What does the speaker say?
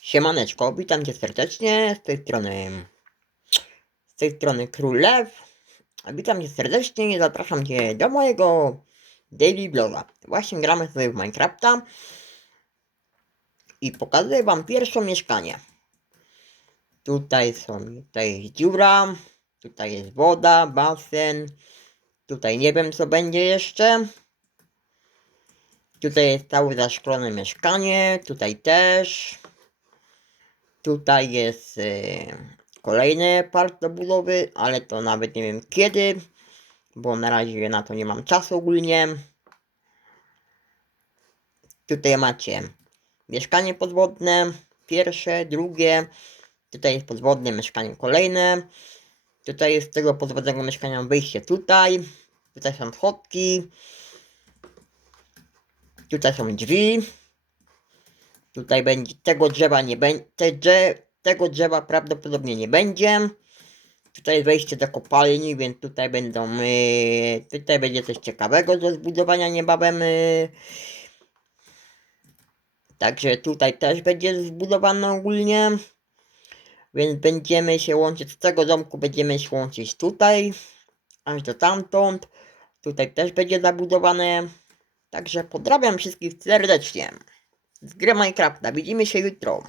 Siemaneczko, witam cię serdecznie z tej strony z tej strony Królew. Witam cię serdecznie i zapraszam cię do mojego daily vloga. Właśnie gramy sobie w Minecrafta i pokazuję wam pierwsze mieszkanie. Tutaj są, tutaj jest dziura, tutaj jest woda, basen, tutaj nie wiem co będzie jeszcze. Tutaj jest całe zaszklone mieszkanie, tutaj też. Tutaj jest y, kolejny park do budowy, ale to nawet nie wiem kiedy, bo na razie na to nie mam czasu ogólnie. Tutaj macie mieszkanie podwodne, pierwsze, drugie. Tutaj jest podwodne mieszkanie kolejne. Tutaj jest tego podwodnego mieszkania wyjście tutaj. Tutaj są schodki. Tutaj są drzwi. Tutaj będzie tego drzewa nie będzie. Drze, tego drzewa prawdopodobnie nie będzie. Tutaj wejście do kopalni, więc tutaj będą. Yy, tutaj będzie coś ciekawego do zbudowania niebawem. Yy. Także tutaj też będzie zbudowane ogólnie. Więc będziemy się łączyć z tego domku, będziemy się łączyć tutaj, aż do tamtąd. Tutaj też będzie zabudowane. Także pozdrawiam wszystkich serdecznie z gry Minecrafta. Widzimy się jutro.